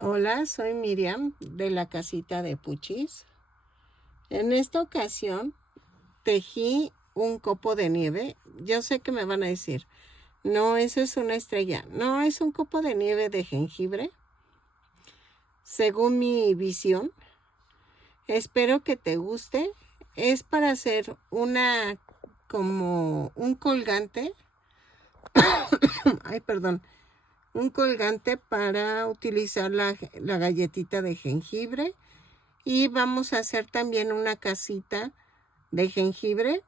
Hola, soy Miriam de la casita de Puchis. En esta ocasión tejí un copo de nieve. Yo sé que me van a decir, no, eso es una estrella. No, es un copo de nieve de jengibre. Según mi visión, espero que te guste. Es para hacer como un colgante. Ay, perdón. Un colgante para utilizar la galletita de jengibre. Y vamos a hacer también una casita de jengibre,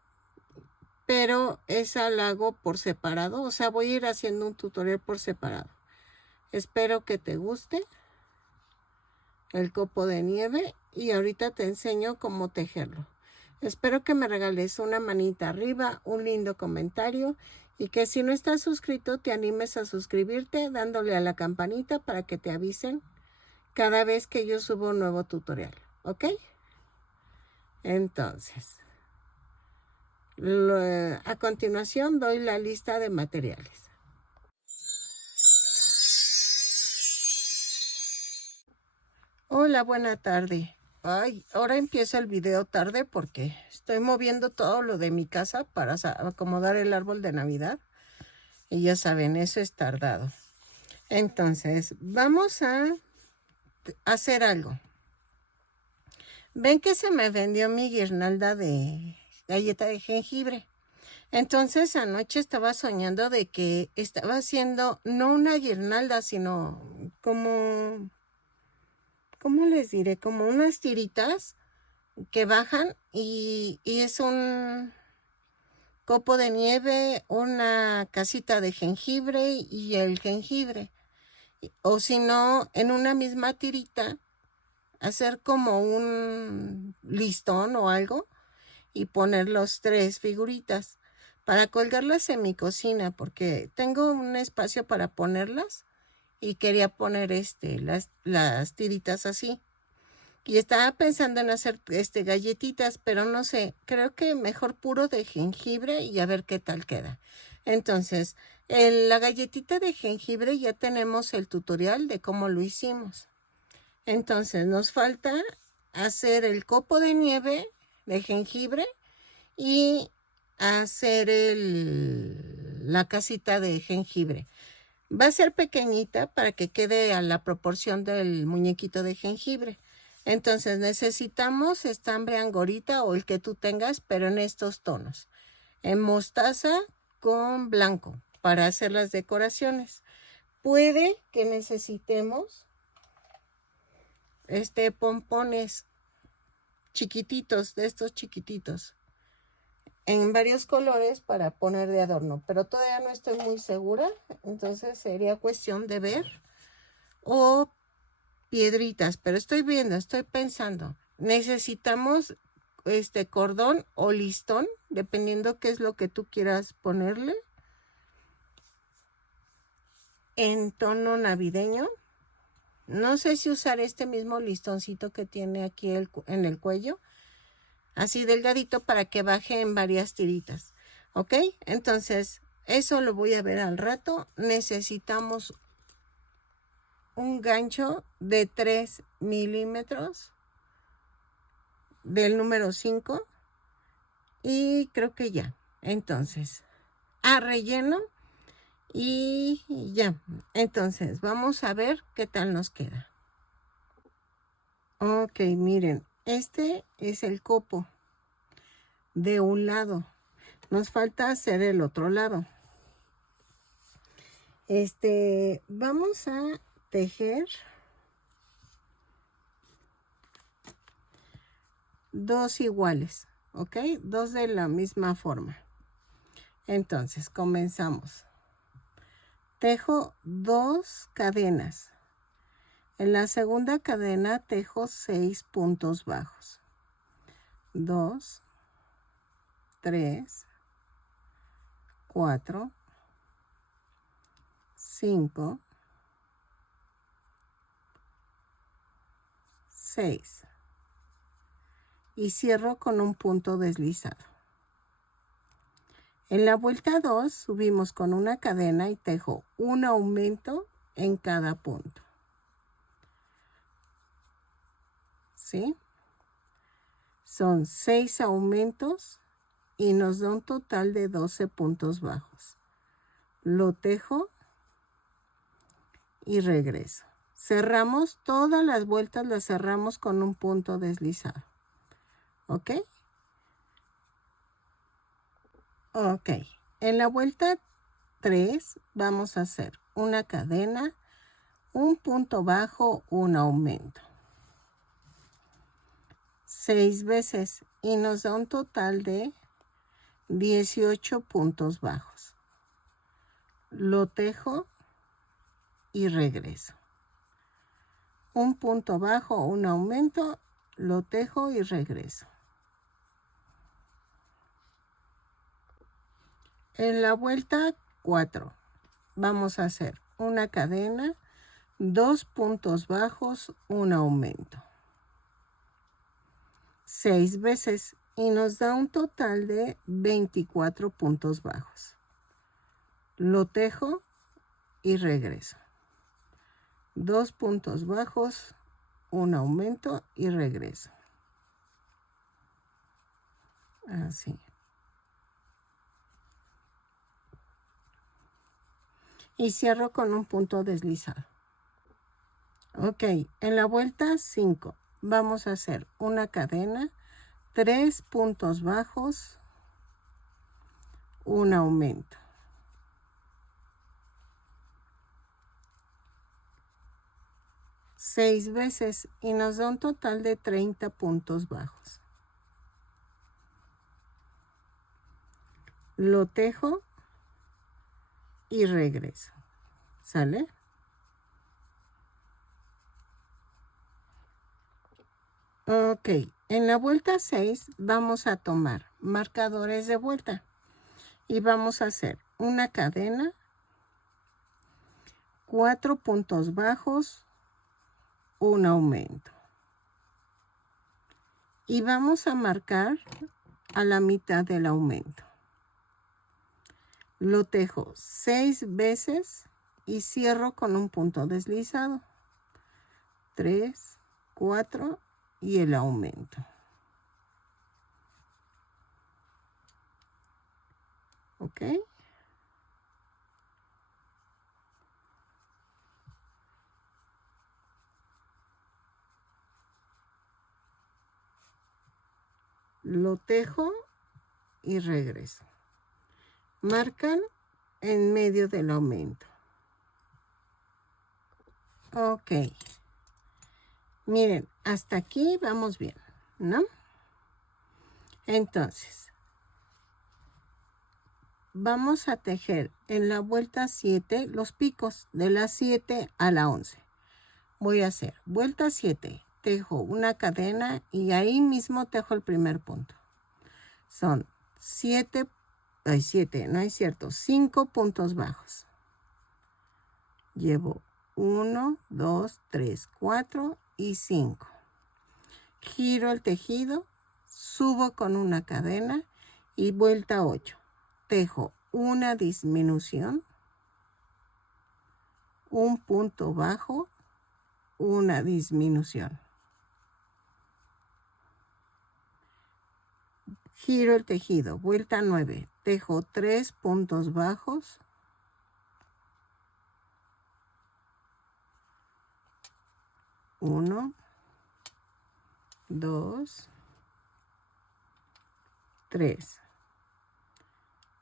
pero esa la hago por separado. O sea, voy a ir haciendo un tutorial por separado. Espero que te guste el copo de nieve y ahorita te enseño cómo tejerlo. Espero que me regales una manita arriba, un lindo comentario y que si no estás suscrito te animes a suscribirte dándole a la campanita para que te avisen cada vez que yo subo un nuevo tutorial. ¿Ok? Entonces, a continuación doy la lista de materiales. Hola, buena tarde. Ay, ahora empiezo el video tarde porque estoy moviendo todo lo de mi casa para acomodar el árbol de Navidad. Y ya saben, eso es tardado. Entonces, vamos a hacer algo. Ven que se me vendió mi guirnalda de galleta de jengibre. Entonces anoche estaba soñando de que estaba haciendo no una guirnalda, sino como, ¿cómo les diré? Como unas tiritas que bajan y es un copo de nieve, una casita de jengibre y el jengibre. O si no, en una misma tirita, hacer como un listón o algo y poner los tres figuritas para colgarlas en mi cocina porque tengo un espacio para ponerlas y quería poner las tiritas así. Y estaba pensando en hacer galletitas, pero no sé, creo que mejor puro de jengibre y a ver qué tal queda. Entonces, en la galletita de jengibre ya tenemos el tutorial de cómo lo hicimos. Entonces, nos falta hacer el copo de nieve de jengibre y hacer la casita de jengibre. Va a ser pequeñita para que quede a la proporción del muñequito de jengibre. Entonces necesitamos estambre angorita o el que tú tengas, pero en estos tonos. En mostaza con blanco para hacer las decoraciones. Puede que necesitemos pompones chiquititos, de estos chiquititos, en varios colores para poner de adorno, pero todavía no estoy muy segura, entonces sería cuestión de ver. O piedritas, pero estoy viendo, estoy pensando. Necesitamos cordón o listón, dependiendo qué es lo que tú quieras ponerle. En tono navideño. No sé si usar este mismo listoncito que tiene aquí en el cuello. Así delgadito para que baje en varias tiritas. ¿Ok? Entonces, eso lo voy a ver al rato. Necesitamos un gancho de 3 milímetros del número 5 y creo que ya. Entonces, relleno y ya. Entonces, vamos a ver qué tal nos queda. Ok, miren, este es el copo de un lado. Nos falta hacer el otro lado. Vamos a tejer dos iguales, ¿ok? Dos de la misma forma. Entonces, comenzamos. Tejo 2 cadenas. En la segunda cadena tejo 6 puntos bajos. 2, 3, 4, 5, 6. Y cierro con un punto deslizado. En la vuelta 2 subimos con una cadena y tejo un aumento en cada punto. ¿sí? Son 6 aumentos y nos da un total de 12 puntos bajos. Lo tejo y regreso. Cerramos todas las vueltas, las cerramos con un punto deslizado. ¿Ok? Ok. En la vuelta 3 vamos a hacer una cadena, un punto bajo, un aumento. 6 veces y nos da un total de 18 puntos bajos. Lo tejo y regreso. Un punto bajo, un aumento, lo tejo y regreso. En la vuelta 4 vamos a hacer una cadena, 2 puntos bajos, un aumento. 6 veces y nos da un total de 24 puntos bajos. Lo tejo y regreso. 2 puntos bajos, un aumento y regreso. Así. Y cierro con un punto deslizado. Ok, en la vuelta 5 vamos a hacer una cadena, 3 puntos bajos, un aumento. 6 veces y nos da un total de 30 puntos bajos. Lo tejo y regreso. ¿Sale? Ok, en la vuelta 6 vamos a tomar marcadores de vuelta y vamos a hacer una cadena, 4 puntos bajos, un aumento. Y vamos a marcar a la mitad del aumento. Lo tejo 6 veces y cierro con un punto deslizado. 3, 4 y el aumento. ¿Ok? Lo tejo y regreso. Marcan en medio del aumento. Ok. Miren, hasta aquí vamos bien, ¿no? Entonces, vamos a tejer en la vuelta 7 los picos de la 7 a la 11. Voy a hacer vuelta 7, tejo una cadena y ahí mismo tejo el primer punto. Son 7, no es cierto, 5 puntos bajos. Llevo 1, 2, 3, 4 y 5. Giro el tejido, subo con una cadena y vuelta 8. Tejo una disminución, un punto bajo, una disminución. Giro el tejido, vuelta 9. Tejo 3 puntos bajos, uno, 2, 3.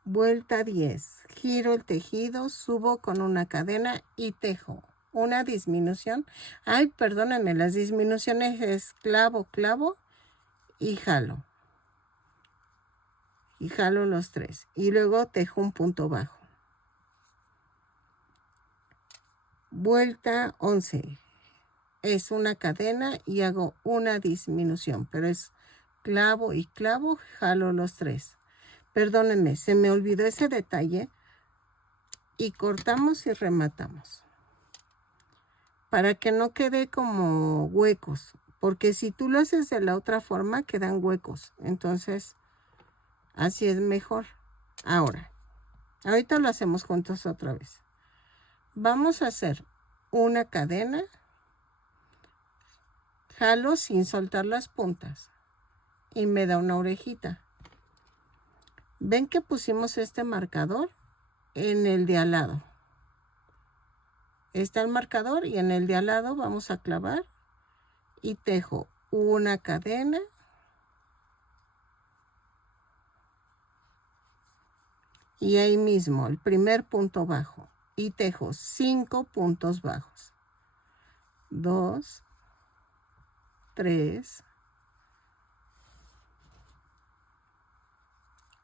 Vuelta 10. Giro el tejido, subo con una cadena y tejo una disminución. Ay, perdónenme, las disminuciones es clavo, clavo y jalo. Y jalo los 3. Y luego tejo un punto bajo. Vuelta 11. Es una cadena y hago una disminución, pero es clavo y clavo, jalo los 3. Perdónenme, se me olvidó ese detalle. Y cortamos y rematamos. Para que no quede como huecos. Porque si tú lo haces de la otra forma, quedan huecos. Entonces, así es mejor. Ahorita lo hacemos juntos otra vez. Vamos a hacer una cadena. Jalo sin soltar las puntas y me da una orejita. ¿Ven que pusimos este marcador en el de al lado? Está el marcador y en el de al lado vamos a clavar y tejo una cadena y ahí mismo el primer punto bajo y tejo 5 puntos bajos. 2, 3,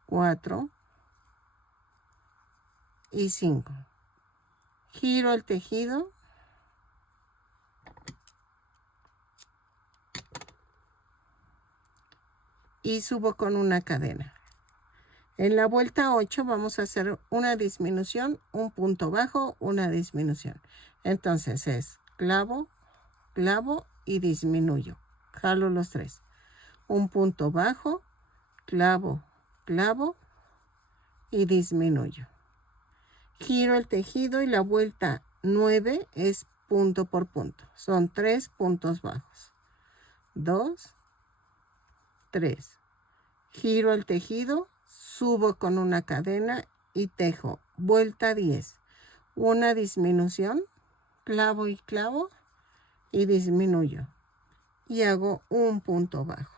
4 y 5. Giro el tejido y subo con una cadena. En la vuelta 8 vamos a hacer una disminución, un punto bajo, una disminución. Entonces es clavo, clavo y disminuyo. Jalo los 3. Un punto bajo, clavo, clavo y disminuyo. Giro el tejido y la vuelta 9 es punto por punto. Son 3 puntos bajos. 2, 3. Giro el tejido, subo con una cadena y tejo vuelta 10. Una disminución, clavo y clavo y disminuyo. Y hago un punto bajo.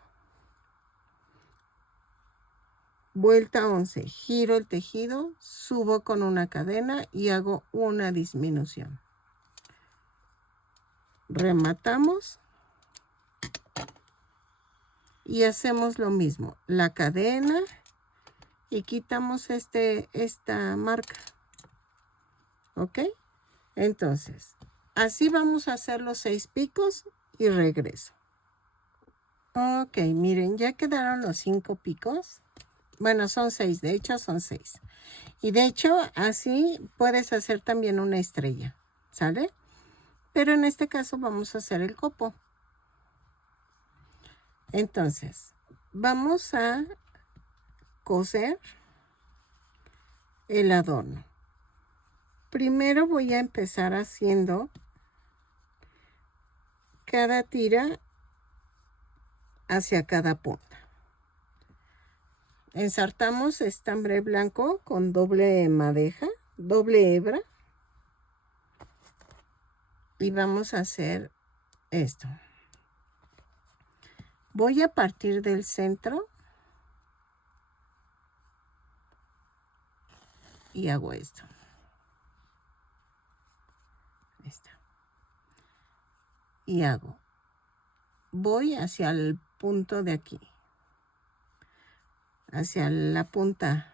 Vuelta 11, giro el tejido, subo con una cadena y hago una disminución. Rematamos y hacemos lo mismo, la cadena y quitamos esta marca. ¿Ok? Entonces, así vamos a hacer los 6 picos y regreso. Ok, miren, ya quedaron los 5 picos. Bueno, son 6, de hecho son 6. Y de hecho, así puedes hacer también una estrella, ¿sale? Pero en este caso vamos a hacer el copo. Entonces, vamos a coser el adorno. Primero voy a empezar haciendo cada tira hacia cada punta. Ensartamos estambre blanco con doble madeja, doble hebra. Y vamos a hacer esto. Voy a partir del centro y hago esto. Ahí está. Y hago. Voy hacia el punto de aquí. Hacia la punta.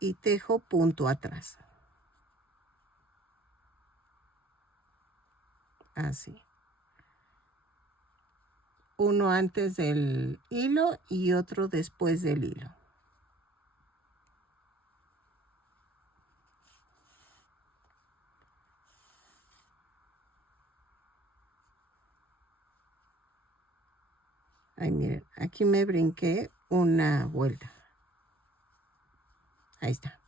Y tejo punto atrás. Así. Uno antes del hilo y otro después del hilo. Ay, miren, aquí me brinqué una vuelta. Ahí está.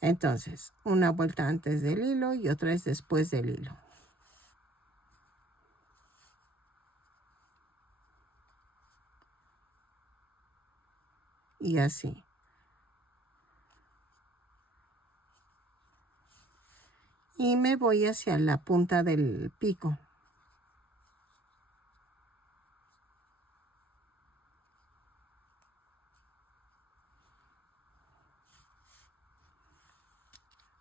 Entonces, una vuelta antes del hilo y otra es después del hilo. Y así. Y me voy hacia la punta del pico.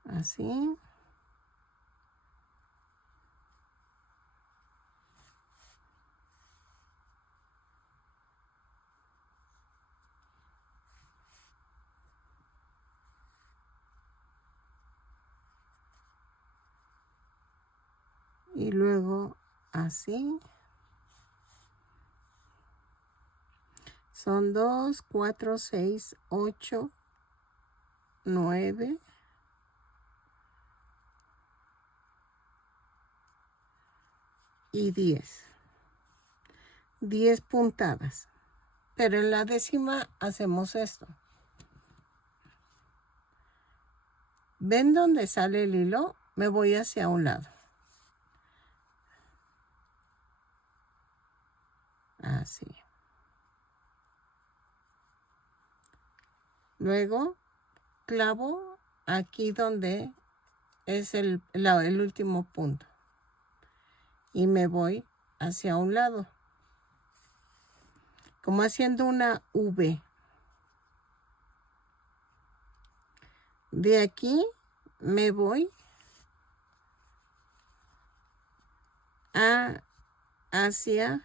Así. Y luego así. Son 2, 4, 6, 8, 9. Y 10. 10 puntadas. Pero en la décima hacemos esto. ¿Ven dónde sale el hilo? Me voy hacia un lado. así. Luego clavo aquí donde es el último punto y me voy hacia un lado, como haciendo una V. De aquí me voy hacia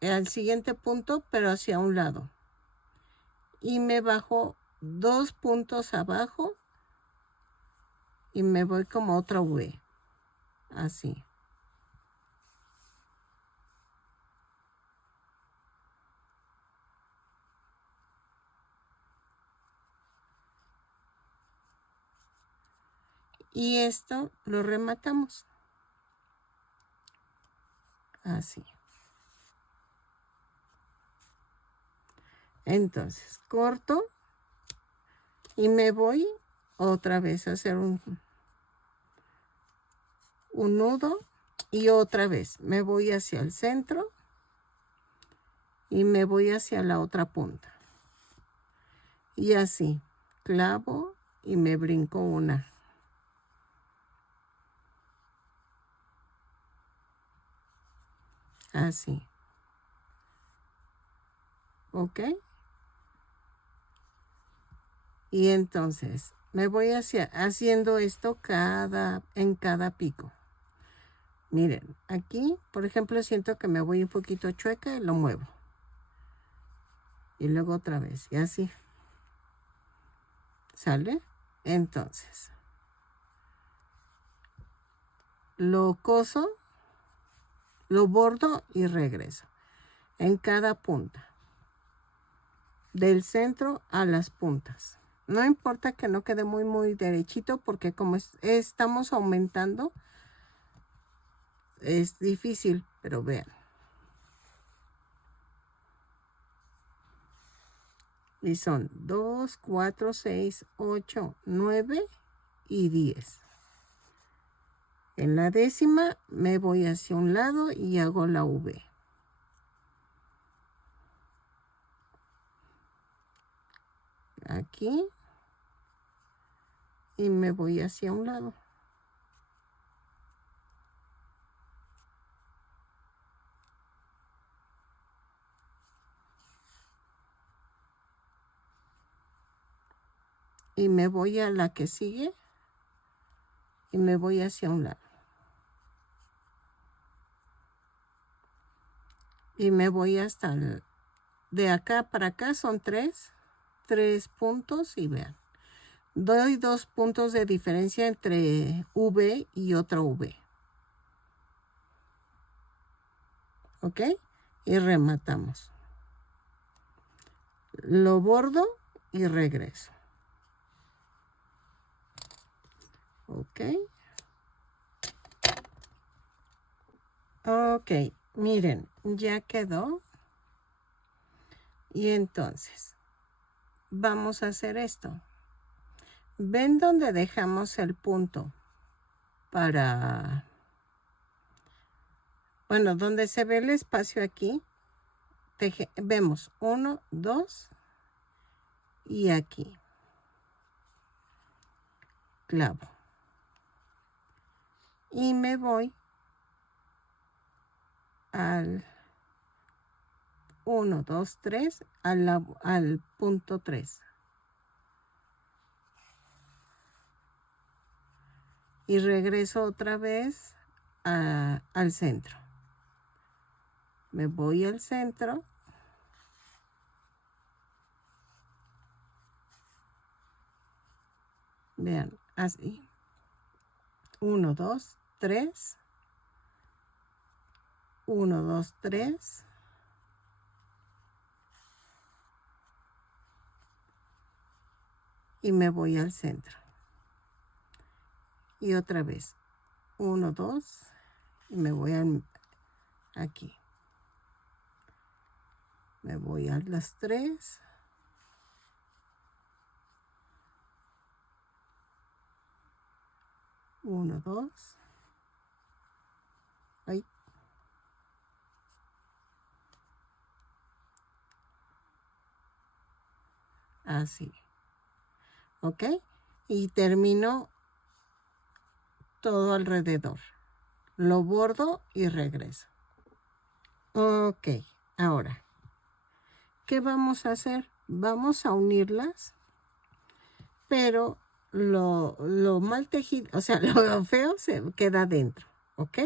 el siguiente punto, pero hacia un lado. Y me bajo 2 puntos abajo y me voy como otra V. Así. Y esto lo rematamos. Así. Entonces, corto y me voy otra vez a hacer un nudo y otra vez me voy hacia el centro y me voy hacia la otra punta. Y así, clavo y me brinco una. Así. ¿Ok? Y entonces me voy haciendo esto en cada pico. Miren, aquí, por ejemplo, siento que me voy un poquito chueca y lo muevo. Y luego otra vez, y así. ¿Sale? Entonces, lo coso, lo bordo y regreso. En cada punta. Del centro a las puntas. No importa que no quede muy derechito porque como estamos aumentando, es difícil, pero vean. Y son 2, 4, 6, 8, 9 y 10. En la décima me voy hacia un lado y hago la V. Aquí. Y me voy hacia un lado. Y me voy a la que sigue. Y me voy hacia un lado. Y me voy hasta de acá para acá son 3 puntos y vean. Doy 2 puntos de diferencia entre V y otra V. ¿Ok? Y rematamos. Lo bordo y regreso. ¿Ok? Ok, miren, ya quedó. Y entonces, vamos a hacer esto. ¿Ven dónde dejamos el punto? Bueno, donde se ve el espacio aquí, vemos 1, 2 y aquí. Clavo. Y me voy al 1, 2, 3, al punto 3. Y regreso otra vez al centro. Me voy al centro. Vean, así. 1, 2, 3. 1, 2, 3. Y me voy al centro. Y otra vez. 1, 2. Y me voy aquí. Me voy a las 3. Uno, dos. Ay. así, ¿ok? Y termino todo alrededor. Lo bordo y regreso. Ok, ahora, ¿qué vamos a hacer? Vamos a unirlas, pero lo mal tejido, o sea, lo feo se queda adentro, ¿ok?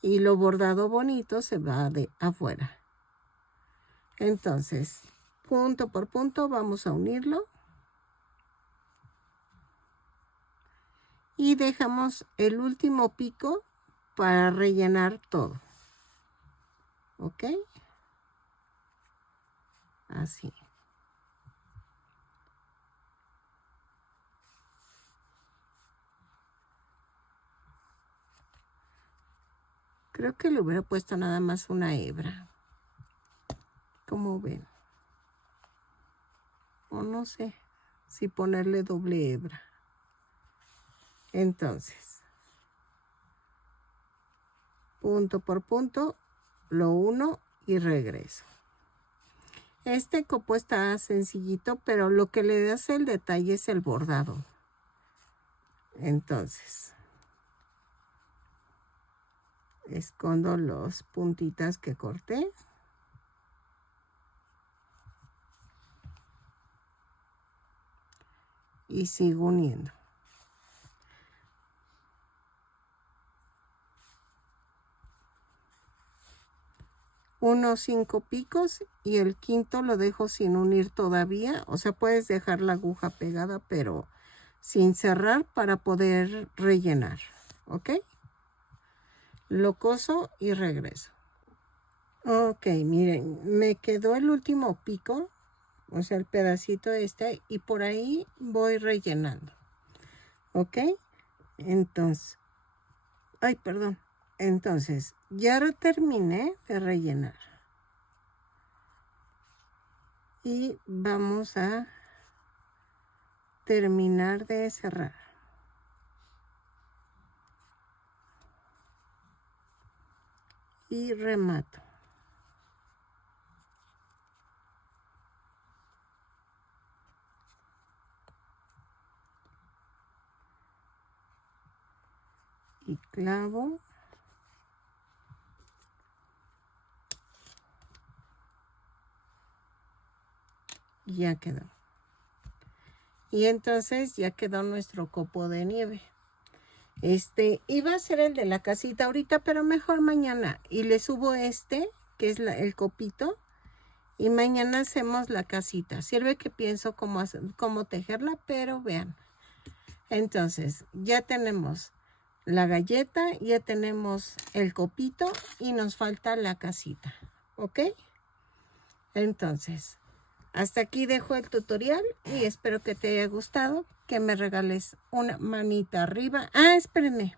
Y lo bordado bonito se va de afuera. Entonces, punto por punto vamos a unirlo. Y dejamos el último pico para rellenar todo. ¿Ok? Así. Creo que le hubiera puesto nada más una hebra. ¿Cómo ven? O no sé si ponerle doble hebra. Entonces, punto por punto, lo uno y regreso. Este copo está sencillito, pero lo que le hace el detalle es el bordado. Entonces, escondo los puntitas que corté. Y sigo uniendo. Unos 5 picos y el quinto lo dejo sin unir todavía. O sea, puedes dejar la aguja pegada, pero sin cerrar para poder rellenar. ¿Ok? Lo coso y regreso. Ok, miren, me quedó el último pico, o sea, el pedacito este, y por ahí voy rellenando. ¿Ok? Entonces, ay, perdón. Entonces, ya terminé de rellenar. Y vamos a terminar de cerrar. Y remato. Y clavo. Y ya quedó. Y entonces ya quedó nuestro copo de nieve. Iba a ser el de la casita ahorita, pero mejor mañana. Y le subo que es el copito. Y mañana hacemos la casita. Sirve que pienso cómo tejerla, pero vean. Entonces, ya tenemos la galleta, ya tenemos el copito y nos falta la casita. ¿Ok? Entonces, hasta aquí dejo el tutorial y espero que te haya gustado, que me regales una manita arriba. Ah, espérenme.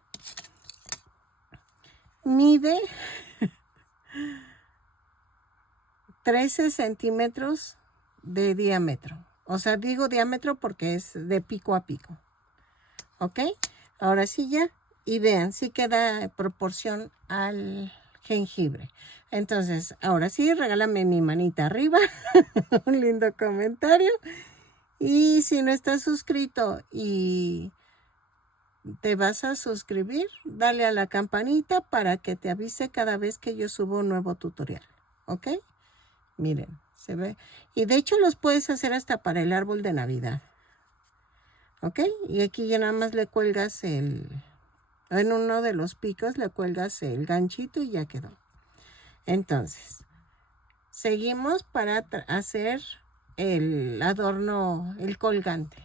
Mide 13 centímetros de diámetro. O sea, digo diámetro porque es de pico a pico. ¿Ok? Ahora sí ya. Y vean, sí queda proporción al jengibre. Entonces, ahora sí, regálame mi manita arriba. Un lindo comentario. Y si no estás suscrito y te vas a suscribir, dale a la campanita para que te avise cada vez que yo subo un nuevo tutorial. ¿Ok? Miren, se ve. Y de hecho los puedes hacer hasta para el árbol de Navidad. ¿Ok? Y aquí ya nada más le cuelgas en uno de los picos le cuelgas el ganchito y ya quedó. Entonces, seguimos para hacer el adorno, el colgante.